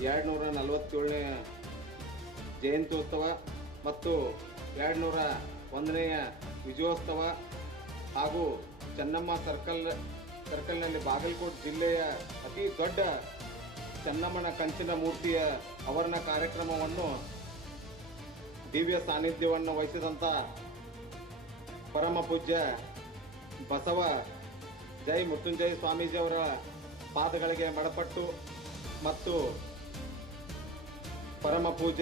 ನಲವತ್ತೇಳನೇ ಜಯಂತ್ಯೋತ್ಸವ ಮತ್ತು ಎರಡು ನೂರ ಒಂದನೆಯ ವಿಜಯೋತ್ಸವ ಹಾಗೂ ಚೆನ್ನಮ್ಮ ಸರ್ಕಲ್, ಸರ್ಕಲ್ನಲ್ಲಿ ಬಾಗಲಕೋಟೆ ಜಿಲ್ಲೆಯ ಅತಿ ದೊಡ್ಡ ಚೆನ್ನಮ್ಮನ ಕಂಚಿನ ಮೂರ್ತಿಯ ಅವರಣ ಕಾರ್ಯಕ್ರಮವನ್ನು ದಿವ್ಯ ಸಾನ್ನಿಧ್ಯವನ್ನು ವಹಿಸಿದಂಥ ಪರಮ ಪೂಜ್ಯ ಬಸವ ಜೈ ಮೃತ್ಯುಂಜಯ ಸ್ವಾಮೀಜಿಯವರ ಪಾದಗಳಿಗೆ ಮಡಪಟ್ಟು ಮತ್ತು ಪರಮ ಪೂಜ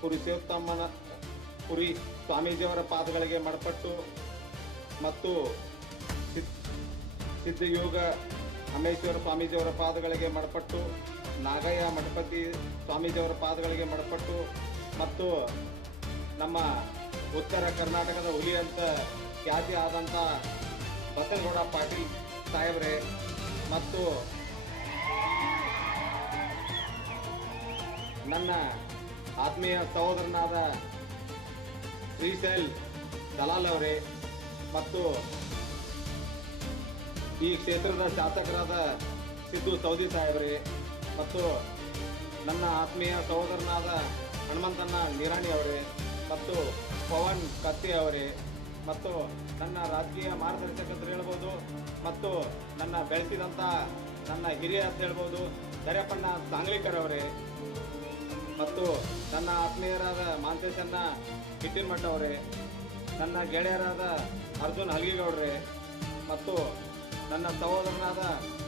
ಪುರಿ ಸೇವತಮ್ಮನ ಪುರಿ ಸ್ವಾಮೀಜಿಯವರ ಪಾದಗಳಿಗೆ ಮಡಪಟ್ಟು ಮತ್ತು ಸಿದ್- ಸಿದ್ಧಯೋಗ ಅಮೇಶ್ವರ ಸ್ವಾಮೀಜಿಯವರ ಪಾದಗಳಿಗೆ ಮಡಪಟ್ಟು, ನಾಗಯ್ಯ ಮಠಪತಿ ಸ್ವಾಮೀಜಿಯವರ ಪಾದಗಳಿಗೆ ಮಡಪಟ್ಟು ಮತ್ತು ನಮ್ಮ ಉತ್ತರ ಕರ್ನಾಟಕದ ಹುಲಿ ಅಂತ ಖ್ಯಾತಿ ಆದಂಥ ಬಸನಗೌಡ ಪಾಟೀಲ್ ಸಾಹೇಬ್ರೆ ಮತ್ತು ನನ್ನ ಆತ್ಮೀಯ ಸಹೋದರನಾದ ಶ್ರೀಶೈಲ್ ದಲಾಲ್ ಅವರೇ ಮತ್ತು ಈ ಕ್ಷೇತ್ರದ ಶಾಸಕರಾದ ಸಿದ್ದು ಸೌದಿ ಸಾಹೇಬ್ರೆ ಮತ್ತು ನನ್ನ ಆತ್ಮೀಯ ಸಹೋದರನಾದ ಹನುಮಂತಣ್ಣ ನಿರಾಣಿ ಅವರೇ ಮತ್ತು ಪವನ್ ಕತ್ತಿ ಅವರೇ ಮತ್ತು ನನ್ನ ರಾಜಕೀಯ ಮಾರ್ಗದರ್ಶಕ ಅಂತ ಹೇಳ್ಬೋದು ಮತ್ತು ನನ್ನ ಬೆಳೆಸಿದಂಥ ನನ್ನ ಹಿರಿಯ ಅಂತ ಹೇಳ್ಬೋದು ದರ್ಯಪ್ಪಣ್ಣ ಸಾಂಗ್ಲಿಕರ್ ಅವರೇ. ಮತ್ತು ನನ್ನ ಆತ್ಮೀಯರಾದ ಮಾಂತೇಶನ್ನ ಹಿಟ್ಟಿನಮಠ ಅವರೇ, ನನ್ನ ಗೆಳೆಯರಾದ ಅರ್ಜುನ್ ಹಲ್ಗಿಗೌಡ್ರೆ, ಮತ್ತು ನನ್ನ ಸಹೋದರನಾದ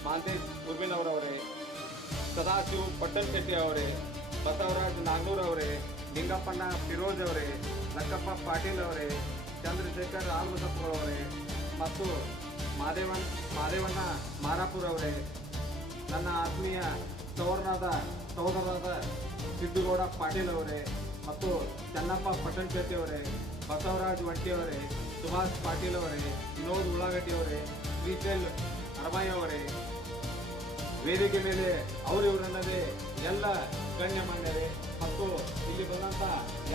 ಮಾಂತೇಶ್ ಉರ್ಬಿನವರವರೇ ಸದಾಶಿವ್ ಪಟ್ಟಣ್ ಶೆಟ್ಟಿ ಅವರೇ, ಬಸವರಾಜ್ ನಾಗೂರ್ ಅವರೇ, ಲಿಂಗಪ್ಪಣ್ಣ ಫಿರೋಜ್ ಅವರೇ, ಲಕ್ಕಪ್ಪ ಪಾಟೀಲ್ ಅವರೇ, ಚಂದ್ರಶೇಖರ್ ಅವರೇ, ಮತ್ತು ಮಾದೇವನ್, ಮಾದೇವಣ್ಣ ಮಾರಾಪುರ್ ಅವರೇ, ನನ್ನ ಆತ್ಮೀಯ ಸೌರನಾದ ಸಹೋದರರಾದ ಸಿದ್ದುಗೌಡ ಪಾಟೀಲ್ ಅವರೇ ಮತ್ತು ಚನ್ನಪ್ಪ ಪಟೇಲ್ ಶೆಟ್ಟಿ ಅವರೇ, ಬಸವರಾಜ್ ಅವರೇ, ಸುಭಾಷ್ ಪಾಟೀಲ್ ಅವರೇ, ವಿನೋದ್ ಉಳ್ಳಾಗಡ್ಡಿ ಅವರೇ, ಶ್ರೀಶೈಲ್ ಅರಮಾಯಿ ಅವರೇ. ವೇದಿಕೆ ಮೇಲೆ ಅವರಿವರನ್ನದೇ ಎಲ್ಲ ಗಣ್ಯಮಾನ್ಯರೇ ಮತ್ತು ಇಲ್ಲಿ ಬಂದಂತ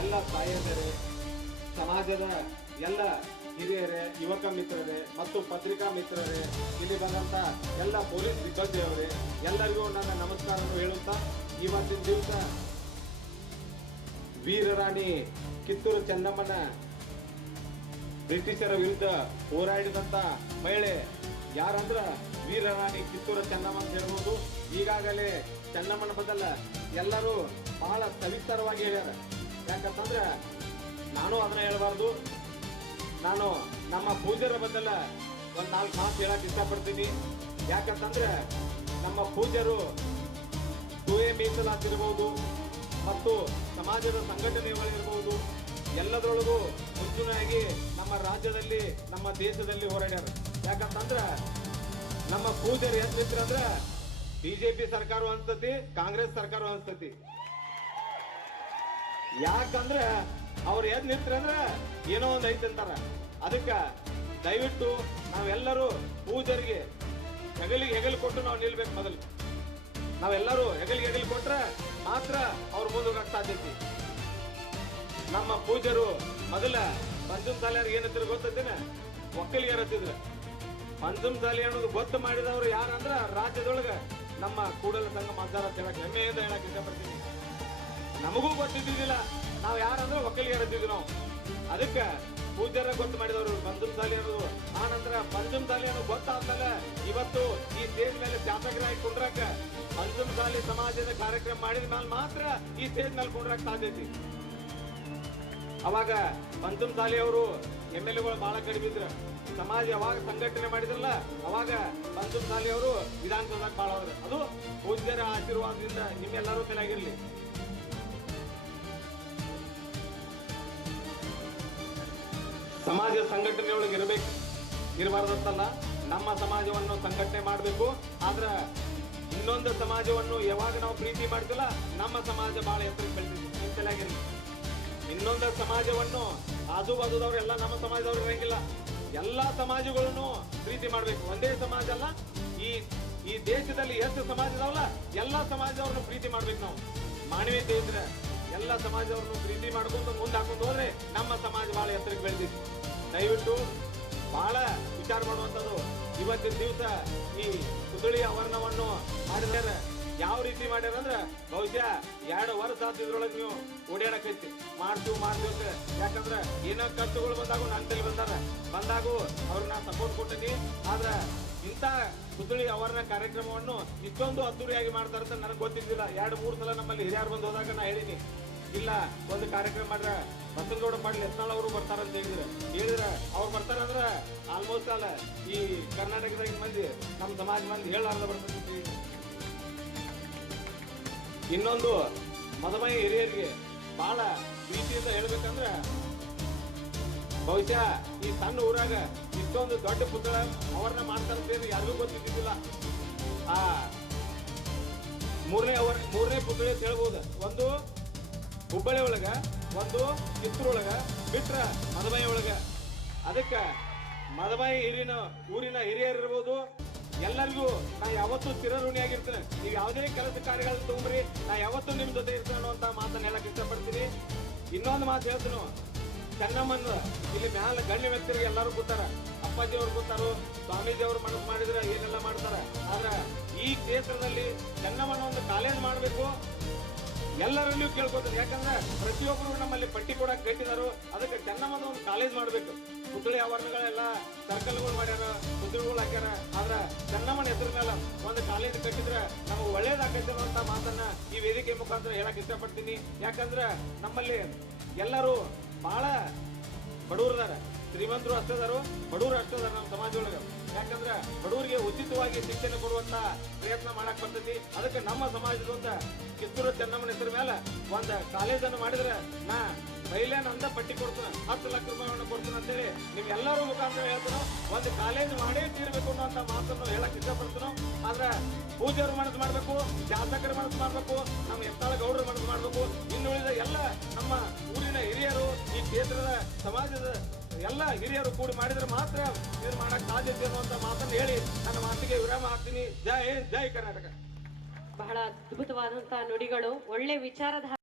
ಎಲ್ಲ ತಾಯಂದರೇ, ಸಮಾಜದ ಎಲ್ಲ ಹಿರಿಯರೇ, ಯುವಕ ಮಿತ್ರರೇ ಮತ್ತು ಪತ್ರಿಕಾ ಮಿತ್ರರೇ, ಇಲ್ಲಿ ಬಂದಂತ ಎಲ್ಲ ಪೊಲೀಸ್ ಸಿಬ್ಬಂದಿಯವರೇ, ಎಲ್ಲರಿಗೂ ನನ್ನ ನಮಸ್ಕಾರವನ್ನು ಹೇಳುತ್ತಾ ಇವತ್ತಿನ ದಿವಸ ವೀರರಾಣಿ ಕಿತ್ತೂರು ಚೆನ್ನಮ್ಮನ ಬ್ರಿಟಿಷರ ವಿರುದ್ಧ ಹೋರಾಡಿದಂತ ಮಹಿಳೆ ಯಾರಂದ್ರ ವೀರರಾಣಿ ಕಿತ್ತೂರು ಚೆನ್ನಮ್ಮ ಅಂತ ಹೇಳ್ಬೋದು. ಈಗಾಗಲೇ ಚೆನ್ನಮ್ಮನ ಬದಲ ಎಲ್ಲರೂ ಬಹಳ ಸವಿಸ್ತರವಾಗಿ ಹೇಳ್ಯಾರ. ಯಾಕಂತಂದ್ರೆ ನಾನು ಅದನ್ನ ಹೇಳಬಾರ್ದು. ನಾನು ನಮ್ಮ ಪೂಜಾರ ಬದಲ ಒಂದು ನಾಲ್ಕು ಮಾತು ಹೇಳಕ್ ಇಷ್ಟಪಡ್ತೀನಿ. ಯಾಕಂತಂದ್ರೆ ನಮ್ಮ ಪೂಜ್ಯರು ತೂಯೆ ಮೀಸಲಾತಿರ್ಬೋದು ಮತ್ತು ಸಮಾಜದ ಸಂಘಟನೆಗಳಿರ್ಬೋದು ಎಲ್ಲದರೊಳಗೂ ಮುಂಚೂಣಿಯಾಗಿ ನಮ್ಮ ರಾಜ್ಯದಲ್ಲಿ, ನಮ್ಮ ದೇಶದಲ್ಲಿ ಹೋರಾಡ್ಯಾರ. ಯಾಕಂತಂದ್ರೆ ನಮ್ಮ ಪೂಜಾರಿ ಬಿತ್ತರ ಅಂದ್ರೆ ಬಿಜೆಪಿ ಸರ್ಕಾರ ಅನ್ಸ್ತತಿ ಕಾಂಗ್ರೆಸ್ ಸರ್ಕಾರ ಅನ್ಸ್ತತಿ ಯಾಕಂದ್ರ ಅವ್ರು ಎದ್ ನಿಂತ್ರಂದ್ರ ಏನೋ ಒಂದ್ ಐತಿ ಅಂತಾರ. ಅದಕ್ಕ ದಯವಿಟ್ಟು ನಾವೆಲ್ಲರೂ ಪೂಜರಿಗೆ ಹೆಗಲಿಗೆ ಹೆಗಲು ಕೊಟ್ಟು ನಾವು ನಿಲ್ಬೇಕು ಮೊದಲು ನಾವೆಲ್ಲರೂ ಹೆಗಲಿಗೆ ಹೆಗಲಿ ಕೊಟ್ರೆ ಮಾತ್ರ ಅವ್ರ ಮುಂದೋಗಕ್ ಸಾಧ್ಯತೆ ನಮ್ಮ ಪೂಜರು ಮೊದಲ ಪಂಚಮ ಸಾಲಿಯರ್ ಏನಂತಾರೆ ಗೊತ್ತೇನ ಒಕ್ಕಲಿಗರ ಹತ್ತಿದ್ರು ಪಂಚಮ ಸಾಲಿ ಅನ್ನೋದು ಗೊತ್ತು ಮಾಡಿದವರು ಯಾರಂದ್ರ ರಾಜ್ಯದೊಳಗೆ ನಮ್ಮ ಕೂಡಲ ಸಂಘ ಮತದಾರ ಅಂತ ಹೇಳಕ್ ಹೆಮ್ಮೆಯಿಂದ ಹೇಳಕ್ ಇಷ್ಟಪಡ್ತೀನಿ. ನಮಗೂ ಗೊತ್ತಿದ್ದಿದ್ದಿಲ್ಲ. ನಾವು ಯಾರಂದ್ರೆ ಒಕ್ಕಲಿಗರ ಇದ್ದಿದ್ವಿ ನಾವು. ಅದಕ್ಕೆ ಪೂಜ್ಯರ ಗೊತ್ತು ಮಾಡಿದವರು ಪಂಚಮ ಸಾಲಿ ಅನ್ನೋದು ಪಂಚಮ ಸಾಲಿ ಗೊತ್ತಾದ್ಮೇಲೆ ಇವತ್ತು ಈ ಸ್ಟೇಜ್ ಮೇಲೆ ಶಾಸಕರಾಗಿ ಕುಂಡ್ರಕ್ಕ ಪಂಚಮ ಸಾಲಿ ಸಮಾಜದ ಕಾರ್ಯಕ್ರಮ ಮಾಡಿದ ಮೇಲೆ ಮಾತ್ರ ಈ ಸ್ಟೇಜ್ ಮೇಲೆ ಕುಂಡ್ರಕ್ ಸಾಧ್ಯತೆ ಅವಾಗ ಅಂತಿಮ ಸಾಲಿ ಅವರು ಎಂ ಎಲ್ ಎಗಳು ಬಹಳ ಕಡಿಮೆ ಸಮಾಜ ಯಾವಾಗ ಸಂಘಟನೆ ಮಾಡಿದ್ರಲ್ಲ, ಅವಾಗ ಅಂತಿಮ ಸಾಲಿ ಅವರು ವಿಧಾನಸೌಧಕ್ಕೆ ಬಹಳ ಹೋದ್ರೆ. ಅದು ಪೂಜ್ಯರ ಆಶೀರ್ವಾದದಿಂದ ನಿಮ್ಮೆಲ್ಲರೂ ಚೆನ್ನಾಗಿರ್ಲಿ. ಸಮಾಜ ಸಂಘಟನೆಯೊಳಗೆ ಇರಬೇಕು. ಇರಬಾರ್ದಂತಲ್ಲ, ನಮ್ಮ ಸಮಾಜವನ್ನು ಸಂಘಟನೆ ಮಾಡಬೇಕು. ಆದ್ರೆ ಇನ್ನೊಂದು ಸಮಾಜವನ್ನು ಯಾವಾಗ ನಾವು ಪ್ರೀತಿ ಮಾಡ್ತಿಲ್ಲ ನಮ್ಮ ಸಮಾಜ ಬಹಳ ಎತ್ತರಕ್ಕೆ ಬೆಳೆದಿದೆ. ನಿಮ್ ತಲೆಯಾಗಿರ್ಲಿ ಇನ್ನೊಂದು ಸಮಾಜವನ್ನು ಆಜು ಬಾಜುದವ್ರೆಲ್ಲ ನಮ್ಮ ಸಮಾಜದವ್ರು ಇರಂಗಿಲ್ಲ. ಎಲ್ಲ ಸಮಾಜಗಳನ್ನು ಪ್ರೀತಿ ಮಾಡ್ಬೇಕು. ಒಂದೇ ಸಮಾಜ ಅಲ್ಲ, ಈ ಈ ದೇಶದಲ್ಲಿ ಎಷ್ಟು ಸಮಾಜ ಇದಾವಲ್ಲ, ಎಲ್ಲ ಸಮಾಜದವ್ರನ್ನು ಪ್ರೀತಿ ಮಾಡ್ಬೇಕು ನಾವು. ಮಾನವೀಯತೆ ಇದ್ರೆ ಎಲ್ಲ ಸಮಾಜದವ್ರನ್ನು ಪ್ರೀತಿ ಮಾಡ್ಕೊಂಡು ಮುಂದೆ ಹಾಕೊಂಡು ಹೋದ್ರೆ ನಮ್ಮ ಸಮಾಜ ಬಹಳ ಎತ್ತರಕ್ಕೆ ಬೆಳೆದಿದೆ. ದಯವಿಟ್ಟು ಬಹಳ ವಿಚಾರ ಮಾಡುವಂಥದ್ದು. ಇವತ್ತಿನ ದಿವಸ ಈ ಕುದುಳಿ ಆವರಣವನ್ನು ಮಾಡಿದರೆ ಯಾವ ರೀತಿ ಮಾಡ್ಯಾರ ಅಂದ್ರೆ ಬಹುಶಃ ಎರಡು ವರ್ಷ ಆದ ಇದ್ರೊಳಗೆ ನೀವು ಓಡಾಡಕೈತಿ ಮಾಡ್ತೀವಿ ಮಾಡ್ತೀವಿ ಅಂತ. ಯಾಕಂದ್ರೆ ಏನೋ ಖರ್ಚುಗಳು ಬಂದಾಗೂ ನನ್ನ ತಲೆ ಬಂದಾರ ಬಂದಾಗೂ ಅವ್ರನ್ನ ಸಪೋರ್ಟ್ ಕೊಟ್ಟಿನಿ ಆದ್ರೆ ಇಂಥ ಕುದುಳಿ ಅವರ ಕಾರ್ಯಕ್ರಮವನ್ನು ಇಷ್ಟೊಂದು ಅದ್ದೂರಿಯಾಗಿ ಮಾಡ್ತಾರೆ ಅಂತ ನನಗೆ ಗೊತ್ತಿದ್ದಿಲ್ಲ. ಎರಡು, ಮೂರು ಸಲ ನಮ್ಮಲ್ಲಿ ಹಿರಿಯರು ಬಂದು ಹೋದಾಗ ನಾ ಹೇಳಿನಿ. ಇಲ್ಲ, ಒಂದು ಕಾರ್ಯಕ್ರಮ ಮಾಡ್ರೆ ಬಸನಗೌಡ ಪಾಟೀಲ್ ಎತ್ನಾಳ್ ಅವರು ಬರ್ತಾರ ಅಂತ ಹೇಳಿದ್ರೆ. ಹೇಳಿದ್ರೆ ಅವ್ರು ಬರ್ತಾರಂದ್ರ ಆಲ್ಮೋಸ್ಟ್ ಅಲ್ಲ, ಈ ಕರ್ನಾಟಕದಾಗ ಮಂದಿ ನಮ್ಮ ಸಮಾಜ ಮಂದಿ ಹೇಳಾರ್ದ ಬರ್ತದೆ ಇನ್ನೊಂದು ಮದಮಯ ಹಿರಿಯರಿಗೆ ಬಹಳ ಪ್ರೀತಿಯಿಂದ ಹೇಳ್ಬೇಕಂದ್ರೆ, ಬಹುಶಃ ಈ ಸಣ್ಣ ಊರಾಗ ಇಷ್ಟೊಂದು ದೊಡ್ಡ ಪುತ್ರ ಅವರನ್ನ ಹೇಳಿ ಯಾರಿಗೂ ಗೊತ್ತಿದ್ದಿಲ್ಲ ಆ, ಮೂರನೇ ಅವರ್, ಮೂರನೇ ಪುತ್ಥಳಿ ಅಂತ ಹೇಳ್ಬೋದು. ಒಂದು ಹುಬ್ಬಳ್ಳಿ ಒಳಗ, ಒಂದು ಕಿತ್ತೂರು ಒಳಗ, ಬಿಟ್ರ ಮದಬಾಯಿ ಒಳಗ. ಅದಕ್ಕ ಮದಬಾಯಿ ಹಿರಿನ ಊರಿನ ಹಿರಿಯರು ಇರ್ಬೋದು, ಎಲ್ಲರಿಗೂ ನಾ ಯಾವತ್ತೂ ಸ್ಥಿರ ಋಣಿಯಾಗಿರ್ತೇನೆ ನೀವು ಯಾವುದೇ ಕೆಲಸ ಕಾರ್ಯಗಳನ್ನು ತುಂಬ್ರಿ ನಾ ಯಾವತ್ತೂ ನಿಮ್ಮ ಜೊತೆ ಇರ್ತೇನೆ ಅನ್ನುವಂತ ಮಾತನ್ನ ಹೇಳಕ್ ಇಷ್ಟಪಡ್ತೀನಿ. ಇನ್ನೊಂದು ಮಾತು ಹೇಳ್ತೀನಿ ಚೆನ್ನಮ್ಮನ ಇಲ್ಲಿ ಮ್ಯಾಲ ಗಣ್ಯ ವ್ಯಕ್ತಿರಿಗೆ ಎಲ್ಲರೂ ಕೂತಾರ. ಅಪ್ಪಾಜಿ ಅವ್ರು ಕೂತಾರು, ಸ್ವಾಮೀಜಿ ಅವ್ರು ಮನಸ್ಸು ಮಾಡಿದ್ರೆ ಏನೆಲ್ಲ ಮಾಡ್ತಾರೆ. ಆದ್ರೆ ಈ ಕ್ಷೇತ್ರದಲ್ಲಿ ಚೆನ್ನಮ್ಮನ ಒಂದು ಕಾಲೇಜ್ ಮಾಡಬೇಕು. ಎಲ್ಲರಲ್ಲೂ ಕೇಳ್ಕೊತಾರೆ ಯಾಕಂದ್ರೆ ಪ್ರತಿಯೊಬ್ಬರು ನಮ್ಮಲ್ಲಿ ಪಟ್ಟಿ ಕೊಡಕ್ಕೆ ಕಟ್ಟಿದಾರು. ಅದಕ್ಕೆ ಚೆನ್ನಮ್ಮದ ಒಂದು ಕಾಲೇಜ್ ಮಾಡಬೇಕು. ಪುತ್ಳಿ ಆವರಣಗಳೆಲ್ಲ ಸರ್ಕಲ್ಗಳು ಮಾಡ್ಯಾರ ಪುತ್ಳಿಗಳು ಹಾಕ್ಯಾರ. ಆದ್ರೆ ಚೆನ್ನಮ್ಮನ ಹೆಸರು ಮೇಲೆ ಒಂದು ಕಾಲೇಜ್ ಕಟ್ಟಿದ್ರೆ ನಮಗೆ ಒಳ್ಳೇದಾಗೈತೆ ಅಂತ ಮಾತನ್ನ ಈ ವೇದಿಕೆ ಮುಖಾಂತರ ಹೇಳಕ್ ಇಷ್ಟಪಡ್ತೀನಿ. ಯಾಕಂದ್ರೆ ನಮ್ಮಲ್ಲಿ ಎಲ್ಲರೂ ಬಹಳ ಬಡವರದಾರ ಶ್ರೀಮಂತರು ಅಷ್ಟದಾರು, ಬಡವರು ಅಷ್ಟದಾರ ನಮ್ಮ ಸಮಾಜದೊಳಗೆ. ಯಾಕಂದ್ರೆ ಬಡವರಿಗೆ ಉಚಿತವಾಗಿ ಶಿಕ್ಷಣ ಕೊಡುವಂತ ಪ್ರಯತ್ನ ಮಾಡಕ್ ಬರ್ತೈತಿ. ಅದಕ್ಕೆ ನಮ್ಮ ಸಮಾಜದ ಕಿತ್ತೂರು ಚೆನ್ನಮ್ಮನ ಹೆಸರು ಮೇಲೆ ಒಂದು ಕಾಲೇಜನ್ನು ಮಾಡಿದ್ರೆ ನಾ ಮೈಲೇನ್ ಅಂತ ಪಟ್ಟಿ ಕೊಡ್ತೀನಿ. ಹತ್ತು ಲಕ್ಷ ರೂಪಾಯಿಯನ್ನು ಕೊಡ್ತೀನಿ ಅಂತೇಳಿ ನಿಮ್ ಎಲ್ಲರೂ ಮುಖಾಂತರ ಹೇಳ್ತೀನಿ. ಒಂದು ಕಾಲೇಜ್ ಮಾಡೇ ತೀರ್ಬೇಕು ಅನ್ನೋಂತ ಮಾತನ್ನು ಹೇಳಕ್ ಇಷ್ಟಪಡ್ತೀನಿ. ಆದ್ರೆ ಪೂಜೆಯವ್ರ ಮನಸ್ಸು ಮಾಡಬೇಕು, ಶಾಸಕರ ಮನಸ್ಸು ಮಾಡಬೇಕು, ನಮ್ಮ ಎತ್ತಾಳ ಗೌಡರ ಮನಸ್ಸು ಮಾಡ್ಬೇಕು. ಇನ್ನುಳಿದ ಎಲ್ಲ ನಮ್ಮ ಊರಿನ ಹಿರಿಯರು ಈ ಕ್ಷೇತ್ರದ ಸಮಾಜದ ಎಲ್ಲ ಹಿರಿಯರು ಕೂಡಿ ಮಾಡಿದ್ರೆ ಮಾತ್ರ ಏನು ಮಾಡಕ್ ಸಾಧ್ಯತೆ ಅನ್ನುವಂತ ಮಾತನ್ನು ಹೇಳಿ ನನ್ನ ಮಾತಿಗೆ ವಿರಾಮ ಹಾಕ್ತೀನಿ. ಜೈ ಜೈ ಕರ್ನಾಟಕ. ಬಹಳ ಅದ್ಭುತವಾದಂತಹ ನುಡಿಗಳು, ಒಳ್ಳೆ ವಿಚಾರಧಾರೆ